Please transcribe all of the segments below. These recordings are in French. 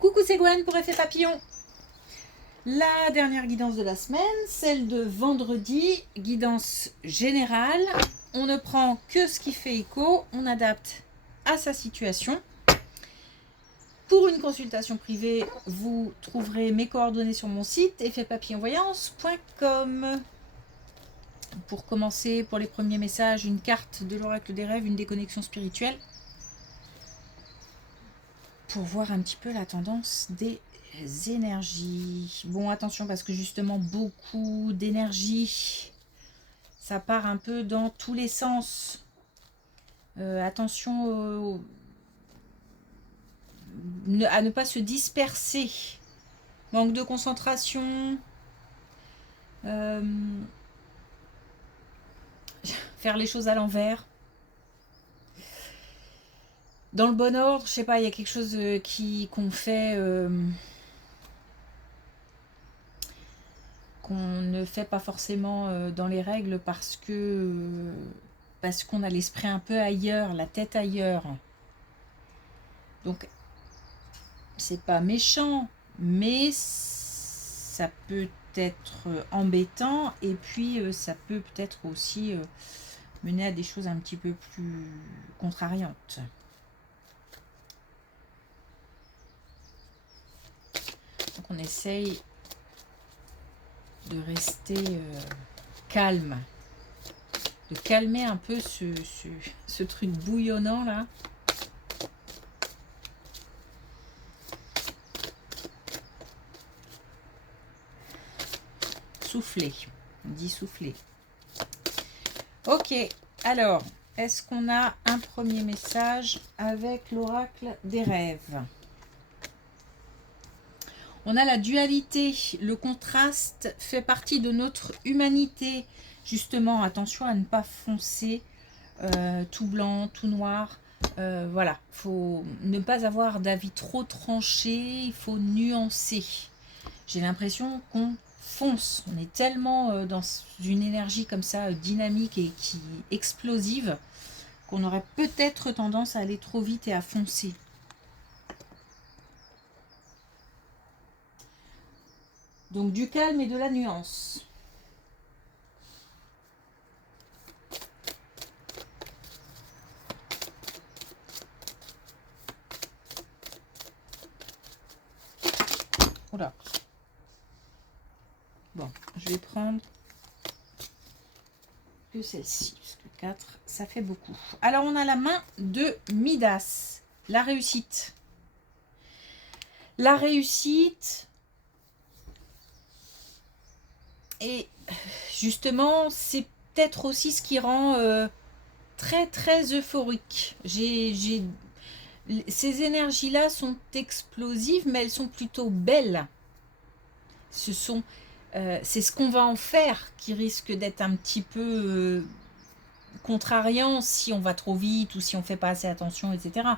Coucou, c'est Gwen pour Effet Papillon. La dernière guidance de la semaine, celle de vendredi, guidance générale. On ne prend que ce qui fait écho, on adapte à sa situation. Pour une consultation privée, vous trouverez mes coordonnées sur mon site effetpapillonvoyance.com. Pour commencer, pour les premiers messages, une carte de l'oracle des rêves, une déconnexion spirituelle. Pour voir un petit peu la tendance des énergies. Bon, attention parce que justement beaucoup d'énergie, ça part un peu dans tous les sens. Attention à ne pas se disperser. Manque de concentration. Faire les choses à l'envers. Dans le bon ordre, je sais pas, il y a quelque chose qu'on fait... qu'on ne fait pas forcément dans les règles parce qu'on a l'esprit un peu ailleurs, la tête ailleurs. Donc c'est pas méchant, mais ça peut être embêtant et puis ça peut peut-être aussi mener à des choses un petit peu plus contrariantes. Donc on essaye de rester calme, de calmer un peu ce truc bouillonnant là. Souffler, on dit souffler. Ok, alors, est-ce qu'on a un premier message avec l'oracle des rêves? On a la dualité, le contraste fait partie de notre humanité. Justement, attention à ne pas foncer tout blanc, tout noir. Voilà, il faut ne pas avoir d'avis trop tranché, il faut nuancer. J'ai l'impression qu'on fonce, on est tellement dans une énergie comme ça, dynamique et qui explosive, qu'on aurait peut-être tendance à aller trop vite et à foncer. Donc du calme et de la nuance. Oula. Bon, je vais prendre que celle-ci, parce que 4, ça fait beaucoup. Alors on a la main de Midas, la réussite. La réussite, et justement, c'est peut-être aussi ce qui rend très très euphorique. Ces énergies-là sont explosives, mais elles sont plutôt belles. C'est ce qu'on va en faire qui risque d'être un petit peu contrariant si on va trop vite ou si on fait pas assez attention, etc.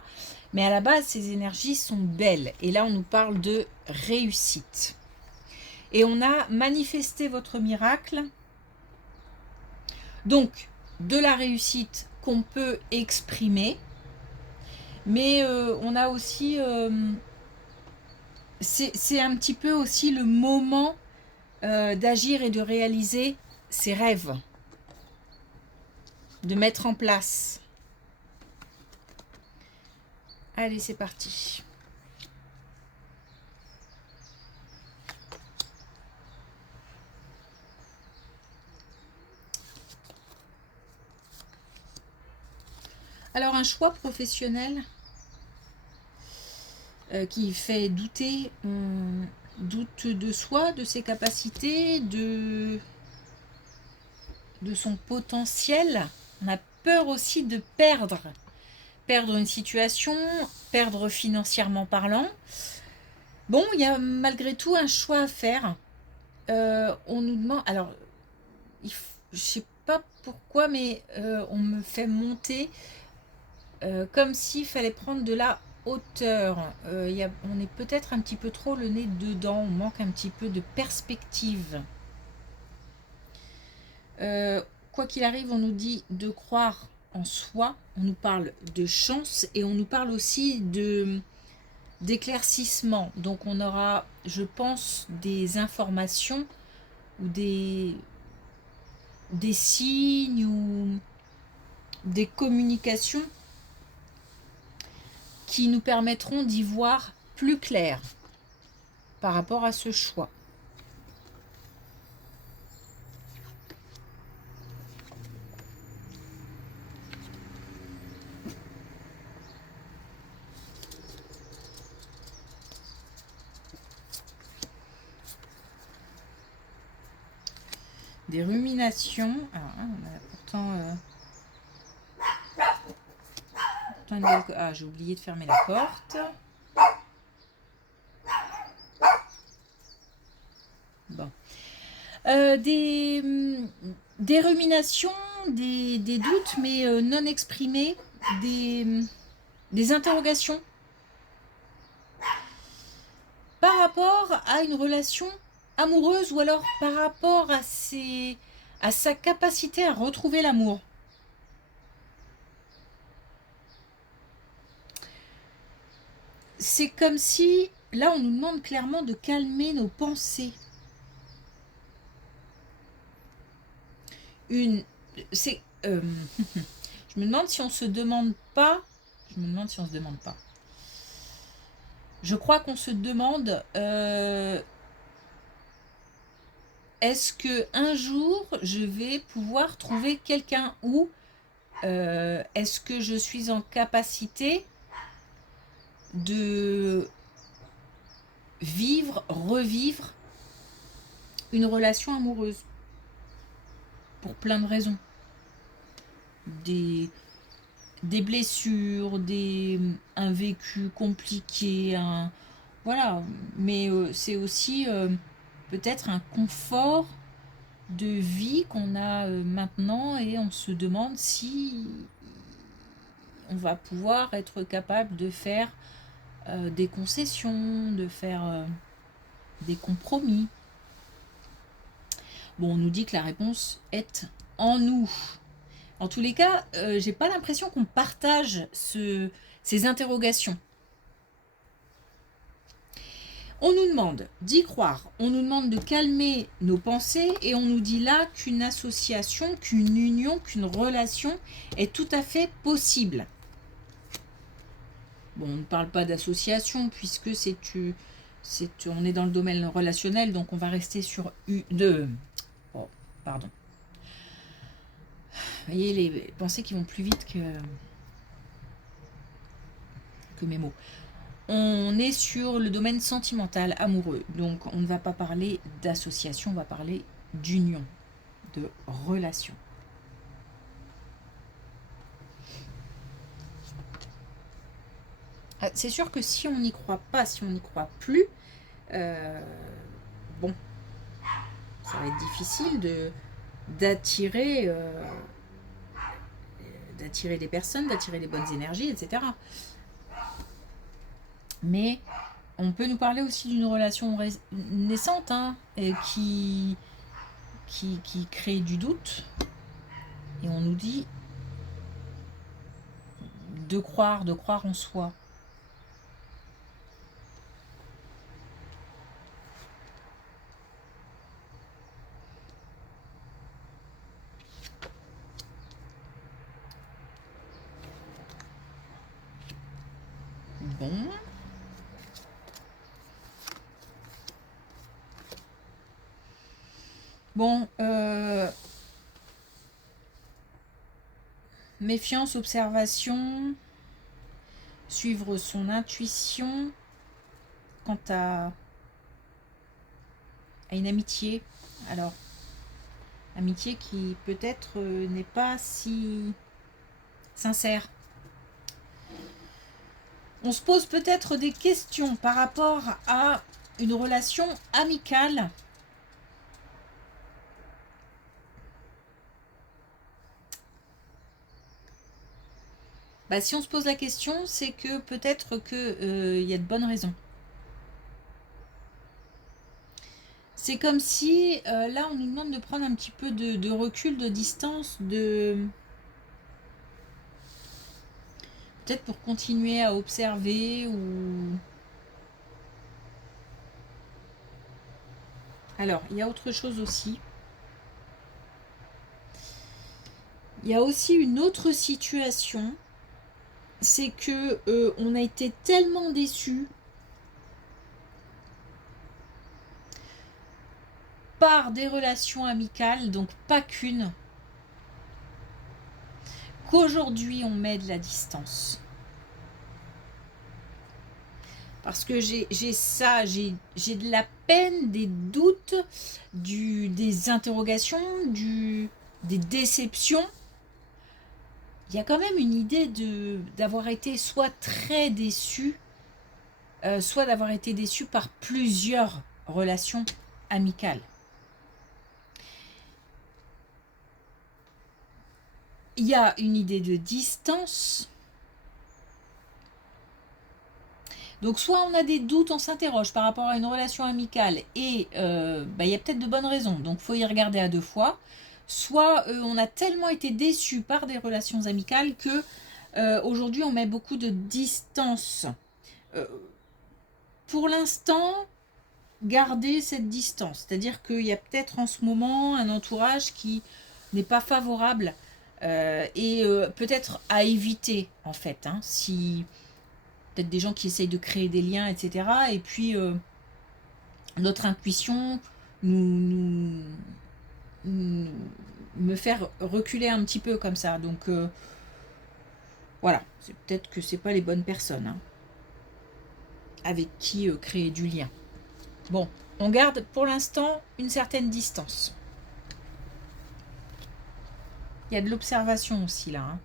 Mais à la base, ces énergies sont belles. Et là, on nous parle de réussite. Et on a manifesté votre miracle. Donc, de la réussite qu'on peut exprimer. Mais on a aussi... c'est un petit peu aussi le moment d'agir et de réaliser ses rêves. De mettre en place. Allez, c'est parti. Alors, un choix professionnel qui fait douter, on doute de soi, de ses capacités, de son potentiel. On a peur aussi de perdre une situation, perdre financièrement parlant. Bon, il y a malgré tout un choix à faire. On nous demande, alors, je sais pas pourquoi, mais on me fait monter comme s'il fallait prendre de la hauteur. On est peut-être un petit peu trop le nez dedans, on manque un petit peu de perspective. Quoi qu'il arrive, on nous dit de croire en soi, on nous parle de chance et on nous parle aussi de d'éclaircissement. Donc on aura, je pense, des informations ou des signes ou des communications qui nous permettront d'y voir plus clair par rapport à ce choix. Des ruminations. Alors, on a pourtant... Ah, j'ai oublié de fermer la porte. Bon. Des ruminations, des doutes, mais non exprimés, des interrogations par rapport à une relation amoureuse ou alors par rapport à sa capacité à retrouver l'amour. C'est comme si, là, on nous demande clairement de calmer nos pensées. Je me demande si on se demande pas. Je crois qu'on se demande est-ce que un jour je vais pouvoir trouver quelqu'un, ou est-ce que je suis en capacité de revivre une relation amoureuse pour plein de raisons. Des blessures, un vécu compliqué, voilà. Mais c'est aussi peut-être un confort de vie qu'on a maintenant, et on se demande si on va pouvoir être capable de faire des concessions, de faire des compromis. Bon, on nous dit que la réponse est en nous. En tous les cas, j'ai pas l'impression qu'on partage ces interrogations. On nous demande d'y croire, on nous demande de calmer nos pensées, et on nous dit là qu'une association, qu'une union, qu'une relation est tout à fait possible. Bon, on ne parle pas d'association puisque on est dans le domaine relationnel, donc on va rester sur pardon. Vous voyez les pensées qui vont plus vite que mes mots. On est sur le domaine sentimental, amoureux. Donc on ne va pas parler d'association, on va parler d'union, de relation. C'est sûr que si on n'y croit pas, si on n'y croit plus, bon, ça va être difficile d'attirer des personnes, d'attirer les bonnes énergies, etc. Mais on peut nous parler aussi d'une relation naissante, et qui crée du doute, et on nous dit de croire en soi. Bon. Bon, méfiance, observation, suivre son intuition quant à une amitié. Alors, amitié qui peut-être n'est pas si sincère. On se pose peut-être des questions par rapport à une relation amicale. Bah, si on se pose la question, c'est que peut-être qu'il y a de bonnes raisons. C'est comme si, là, on nous demande de prendre un petit peu de recul, de distance, peut-être pour continuer à observer, ou Alors, il y a autre chose aussi. Il y a aussi une autre situation, c'est que on a été tellement déçus par des relations amicales, donc pas qu'une, qu'aujourd'hui on met de la distance. Parce que j'ai de la peine, des doutes, des interrogations, des déceptions. Il y a quand même une idée d'avoir été soit très déçu, soit d'avoir été déçu par plusieurs relations amicales. Il y a une idée de distance. Donc soit on a des doutes, on s'interroge par rapport à une relation amicale et il y a peut-être de bonnes raisons, donc il faut y regarder à deux fois. Soit on a tellement été déçu par des relations amicales que aujourd'hui on met beaucoup de distance. Pour l'instant, garder cette distance. C'est-à-dire qu'il y a peut-être en ce moment un entourage qui n'est pas favorable et peut-être à éviter en fait. Si peut-être des gens qui essayent de créer des liens, etc. Et puis notre intuition me faire reculer un petit peu comme ça. Donc voilà, c'est peut-être que c'est pas les bonnes personnes avec qui créer du lien. Bon, on garde pour l'instant une certaine distance. Il y a de l'observation aussi là.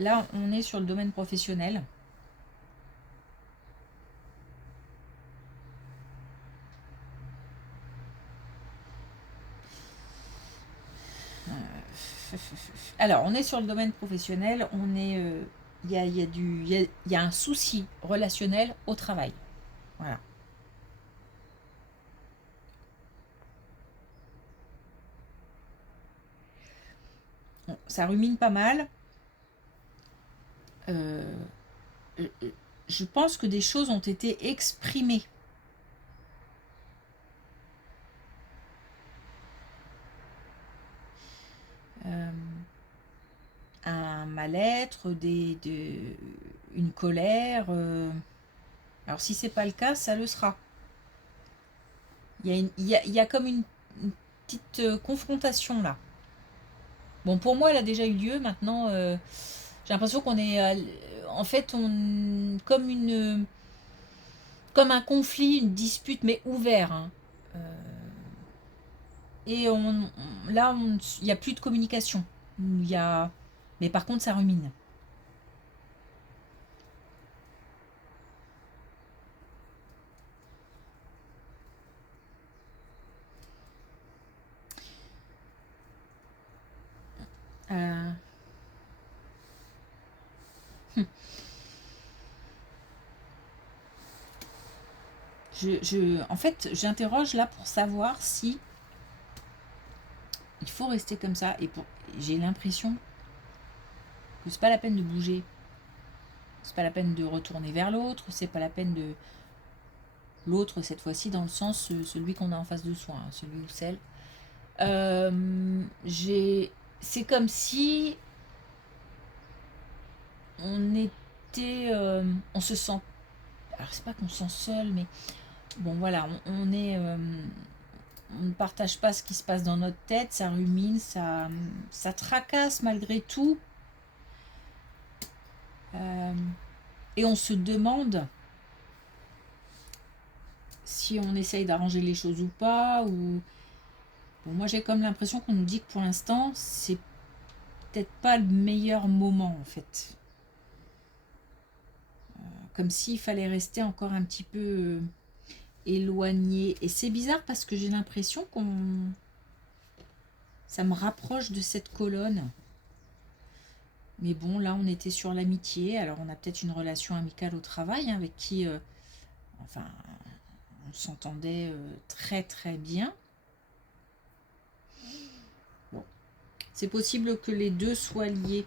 Là, on est sur le domaine professionnel. Alors, on est sur le domaine professionnel. Il y a un souci relationnel au travail. Voilà. Bon, ça rumine pas mal. Je pense que des choses ont été exprimées. Un mal-être, une colère. Alors si c'est pas le cas, ça le sera. Il y a comme une petite confrontation là. Bon, pour moi, elle a déjà eu lieu. Maintenant, j'ai l'impression qu'on est, en fait, comme un conflit, une dispute, mais ouvert. Et là, il n'y a plus de communication. Mais par contre, ça rumine. Euh, en fait, j'interroge là pour savoir si il faut rester comme ça. J'ai l'impression que c'est pas la peine de bouger. C'est pas la peine de retourner vers l'autre. C'est pas la peine de l'autre cette fois-ci dans le sens celui qu'on a en face de soi, celui ou celle. C'est comme si on se sent, alors c'est pas qu'on se sent seul, mais bon voilà, on ne partage pas ce qui se passe dans notre tête, ça rumine, ça tracasse malgré tout, et on se demande si on essaye d'arranger les choses ou pas, ou Bon, moi j'ai comme l'impression qu'on nous dit que pour l'instant, c'est peut-être pas le meilleur moment en fait. Comme s'il fallait rester encore un petit peu éloigné. Et c'est bizarre parce que j'ai l'impression qu'on... ça me rapproche de cette colonne. Mais bon, là on était sur l'amitié. Alors on a peut-être une relation amicale au travail, hein, avec qui... enfin, on s'entendait très très bien. Bon. C'est possible que les deux soient liés.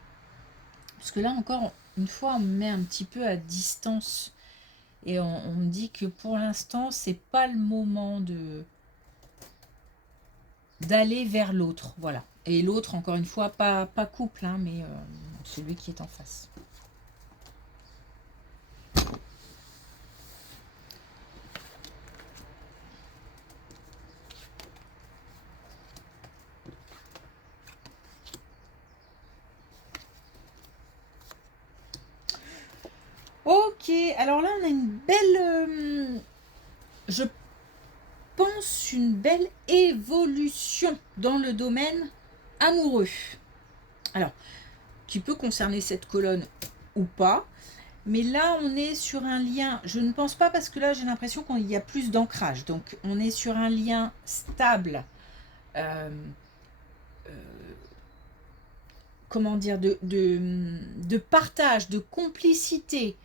Parce que là encore, une fois, on me met un petit peu à distance. Et on me dit que pour l'instant, c'est pas le moment d'aller vers l'autre. Voilà. Et l'autre, encore une fois, pas couple, hein, mais celui qui est en face. Ok, alors là, on a une belle... je pense une belle évolution dans le domaine amoureux. Alors, qui peut concerner cette colonne ou pas. Mais là, on est sur un lien, je ne pense pas parce que là, j'ai l'impression qu'il y a plus d'ancrage. Donc, on est sur un lien stable, comment dire, de partage, de complicité.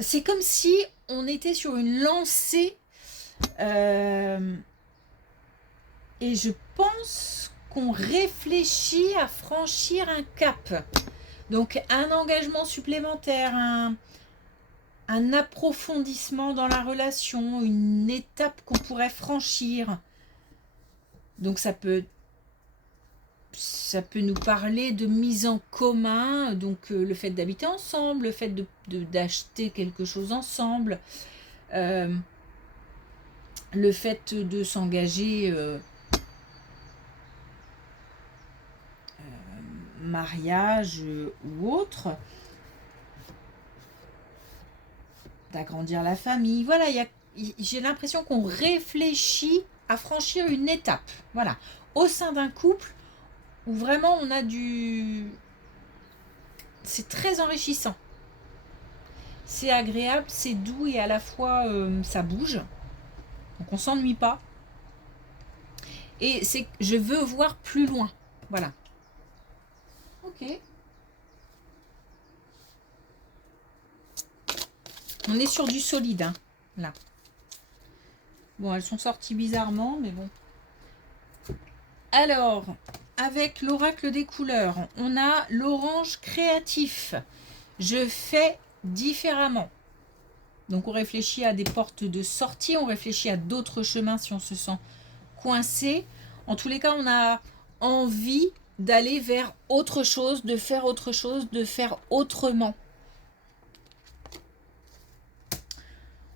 C'est comme si on était sur une lancée. Et je pense qu'on réfléchit à franchir un cap. Donc un engagement supplémentaire, un approfondissement dans la relation, une étape qu'on pourrait franchir. Donc ça peut nous parler de mise en commun, donc le fait d'habiter ensemble, le fait d'acheter quelque chose ensemble, le fait de s'engager mariage ou autre, d'agrandir la famille. Voilà, j'ai l'impression qu'on réfléchit à franchir une étape. Voilà, au sein d'un couple où vraiment on a du... c'est très enrichissant. C'est agréable, c'est doux et à la fois ça bouge. Donc on s'ennuie pas. Et c'est je veux voir plus loin. Voilà. Ok. On est sur du solide, hein, là. Bon, elles sont sorties bizarrement, mais bon. Alors, avec l'oracle des couleurs, on a l'orange créatif. Je fais différemment. Donc, on réfléchit à des portes de sortie, on réfléchit à d'autres chemins si on se sent coincé. En tous les cas, on a envie d'aller vers autre chose, de faire autre chose, de faire autrement.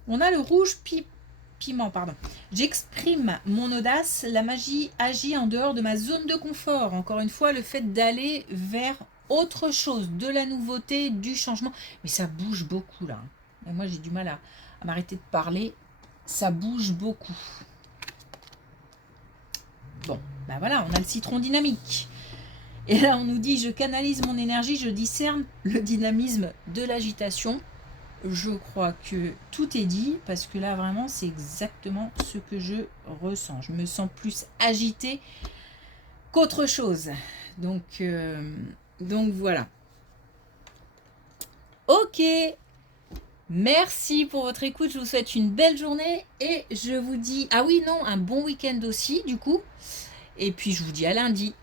On a le rouge piment, pardon. J'exprime mon audace, la magie agit en dehors de ma zone de confort. Encore une fois, le fait d'aller vers autre chose, de la nouveauté, du changement. Mais ça bouge beaucoup là. Et moi, j'ai du mal à m'arrêter de parler. Ça bouge beaucoup. Bon, ben voilà, on a le citron dynamique. Et là, on nous dit, je canalise mon énergie, je discerne le dynamisme de l'agitation. Je crois que tout est dit, parce que là, vraiment, c'est exactement ce que je ressens. Je me sens plus agitée qu'autre chose. Donc voilà. Ok. Merci pour votre écoute. Je vous souhaite une belle journée. Et je vous dis... Ah oui, non, un bon week-end aussi, du coup. Et puis, je vous dis à lundi.